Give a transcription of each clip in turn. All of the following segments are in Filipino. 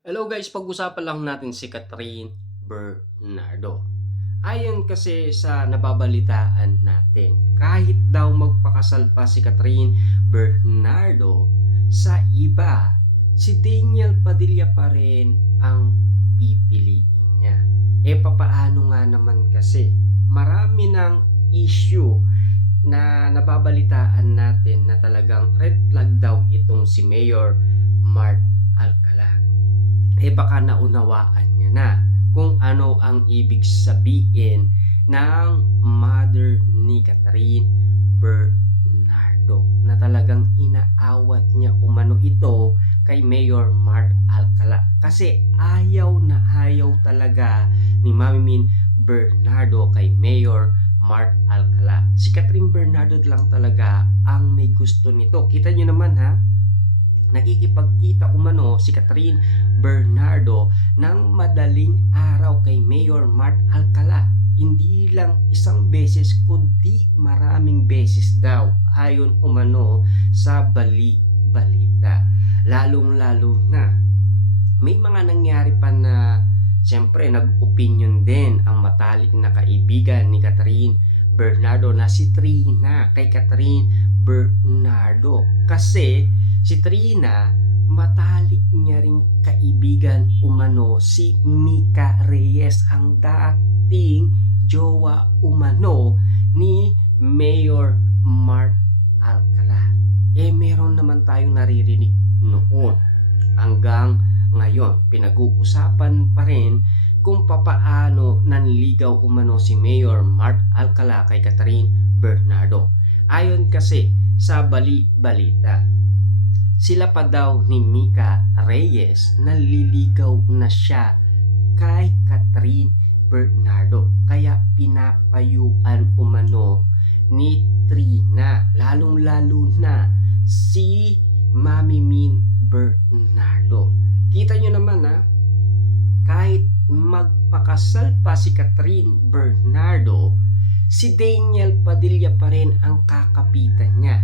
Hello guys, pag-usapan lang natin si Catherine Bernardo. Ayon kasi sa nababalitaan natin, kahit daw magpakasal pa si Catherine Bernardo sa iba, si Daniel Padilla pa rin ang pipiliin niya. Papaano nga naman kasi marami ng issue na nababalitaan natin na talagang red flag daw itong si Mayor Mark Alcala. Baka naunawaan niya na kung ano ang ibig sabihin ng mother ni Catherine Bernardo na talagang inaawat niya umano ito kay Mayor Mark Alcala kasi ayaw na ayaw talaga ni Mami Min Bernardo kay Mayor Mark Alcala. Si Catherine Bernardo lang talaga ang may gusto nito. Kita niyo naman ha, nakikipagkita umano si Catherine Bernardo ng madaling araw kay Mayor Mark Alcala. Hindi lang isang beses kundi maraming beses daw ayon umano sa balita. Lalong-lalo na may mga nangyari pa na siyempre nag-opinion din ang matalik na kaibigan ni Catherine Bernardo na si Trina kay Catherine Bernardo. Kasi si Trina, matalik niya ring kaibigan umano si Mika Reyes, ang dating jowa umano ni Mayor Mark Alcala. Meron naman tayong naririnig noon. Hanggang ngayon, pinag-uusapan pa rin kung papaano nanligaw umano si Mayor Mark Alcala kay Catherine Bernardo. Ayon kasi sa balita, sila pa daw ni Mika Reyes naliligaw na siya kay Catherine Bernardo. Kaya pinapayuan umano ni Trina, lalong-lalo na si Mami Min Bernardo. Kita nyo naman ha, kahit magpakasal pa si Catherine Bernardo, si Daniel Padilla pa rin ang kakapitan niya.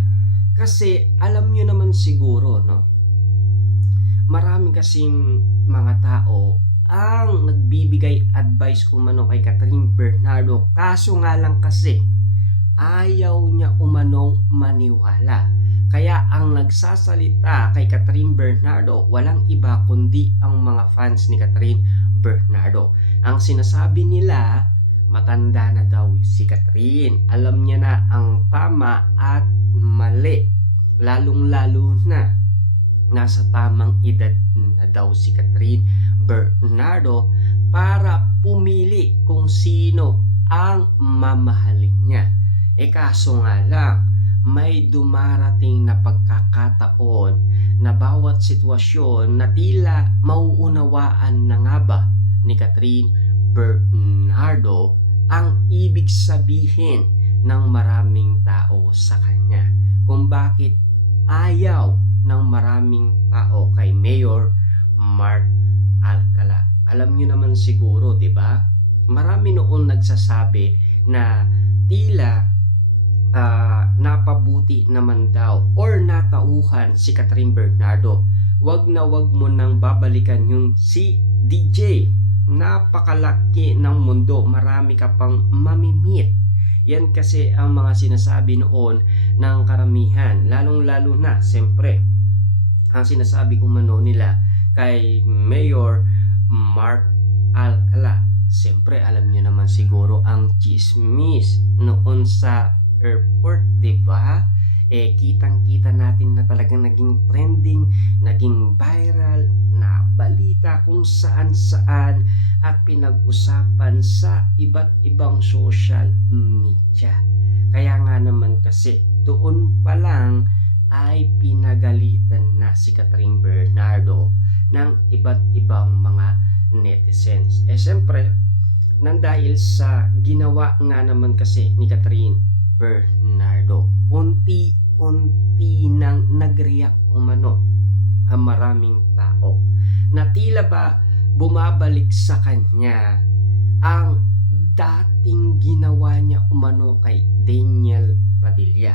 Kasi alam nyo naman siguro, no? Marami kasing mga tao ang nagbibigay advice umano kay Catherine Bernardo. Kaso nga lang kasi ayaw niya umanong maniwala. Kaya ang nagsasalita kay Catherine Bernardo walang iba kundi ang mga fans ni Catherine Bernardo. Ang sinasabi nila, matanda na daw si Catherine. Alam niya na ang tama at mali. Lalong-lalo na nasa tamang edad na daw si Catherine Bernardo para pumili kung sino ang mamahalin niya. Kaso nga lang, may dumarating na pagkakataon na bawat sitwasyon na tila mauunawaan na nga ba ni Catherine Bernardo ang ibig sabihin ng maraming tao sa kanya. Kung bakit ayaw ng maraming tao kay Mayor Mark Alcala. Alam niyo naman siguro, 'di ba? Marami noon nagsasabi na tila napabuti naman daw or natauhan si Catherine Bernardo. Wag na wag mo nang babalikan yung si DJ. Napakalaki ng mundo, marami ka pang mamimit. Yan kasi ang mga sinasabi noon ng karamihan, lalong-lalo na siyempre ang sinasabi umano nila kay Mayor Mark Alcala. Siyempre alam niyo naman siguro ang chismis noon sa airport, di ba? Kitang-kita natin na talagang naging trending, naging viral na balita kung saan-saan at pinag-usapan sa iba't ibang social media. Kaya nga naman kasi doon pa lang ay pinagalitan na si Catherine Bernardo ng iba't ibang mga netizens. Siyempre, nang dahil sa ginawa nga naman kasi ni Catherine Bernardo, unti-unti nang nag-react umano ang maraming tao na tila ba bumabalik sa kanya ang dating ginawa niya umano kay Daniel Padilla,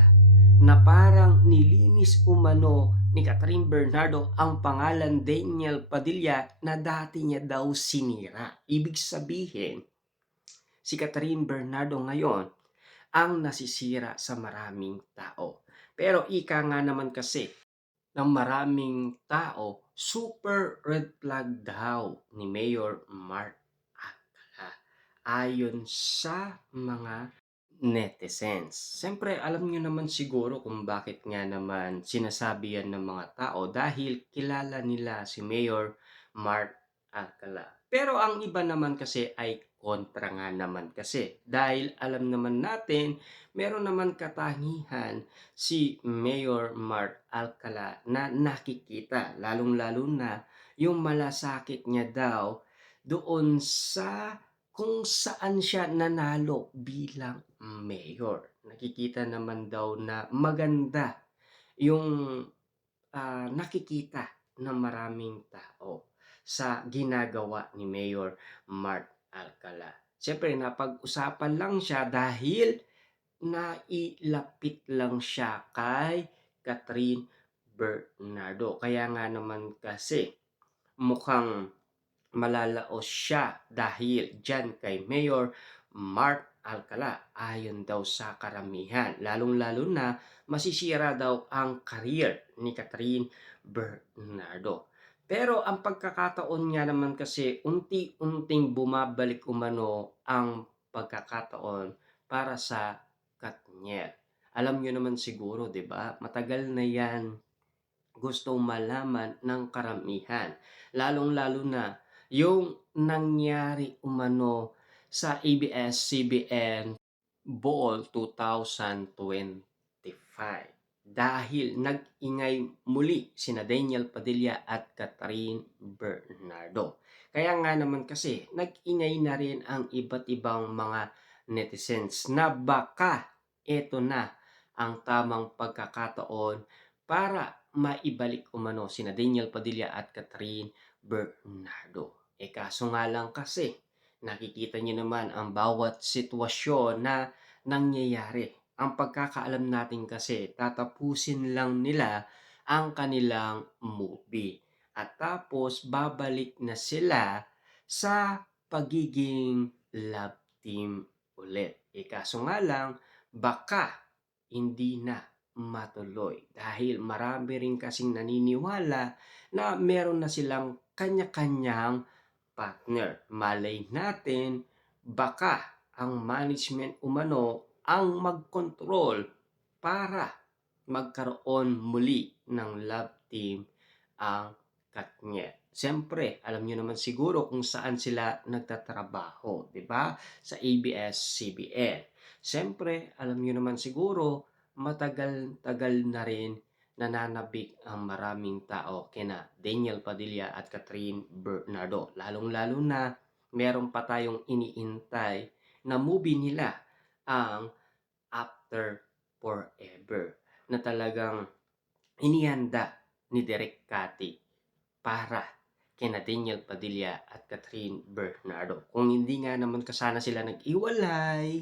na parang nilinis umano ni Catherine Bernardo ang pangalan Daniel Padilla na dati niya daw sinira. Ibig sabihin, si Catherine Bernardo ngayon ang nasisira sa maraming tao. Pero ika nga naman kasi ng maraming tao, super red flag daw ni Mayor Mark Alcala ayon sa mga netizens. Siyempre, alam nyo naman siguro kung bakit nga naman sinasabi yan ng mga tao dahil kilala nila si Mayor Mark Alcala. Pero ang iba naman kasi ay kontra nga naman kasi dahil alam naman natin meron naman katangian si Mayor Mark Alcala na nakikita lalong-lalo na yung malasakit niya daw doon sa kung saan siya nanalo bilang mayor. Nakikita naman daw na maganda yung nakikita ng maraming tao sa ginagawa ni Mayor Mark Alcala. Siyempre, napag-usapan lang siya dahil nailapit lang siya kay Catherine Bernardo. Kaya nga naman kasi mukhang malalaos siya dahil dyan kay Mayor Mark Alcala ayon daw sa karamihan. Lalong-lalo na masisira daw ang career ni Catherine Bernardo. Pero ang pagkakataon nga naman kasi unti-unting bumabalik umano ang pagkakataon para sa Katniel. Alam nyo naman siguro, 'di ba? Matagal na 'yan gustong malaman ng karamihan. Lalong-lalo na yung nangyari umano sa ABS-CBN Ball 2025 dahil nag-ingay muli sina Daniel Padilla at Catherine Bernardo. Kaya nga naman kasi nag-ingay na rin ang iba't ibang mga netizens na baka ito na ang tamang pagkakataon para maibalik umano sina Daniel Padilla at Catherine Bernardo. Kaso nga lang kasi nakikita niyo naman ang bawat sitwasyon na nangyayari. Ang pagkakaalam natin kasi tatapusin lang nila ang kanilang movie. At tapos babalik na sila sa pagiging love team ulit. Kaso nga lang baka hindi na matuloy dahil marami rin kasing naniniwala na meron na silang kanya-kanyang partner. Malay natin, baka ang management umano ang mag-control para magkaroon muli ng love team ang Katniel. Siyempre, alam niyo naman siguro kung saan sila nagtatrabaho, 'di ba? Sa ABS-CBN. Siyempre, alam niyo naman siguro matagal-tagal na rin nananabik ang maraming tao kina Daniel Padilla at Catherine Bernardo. Lalong-lalo na meron pa tayong iniintay na movie nila ang After Forever na talagang inihanda ni Direk Cathy para kina Daniel Padilla at Catherine Bernardo. Kung hindi nga naman kasana sila nag-iwalay.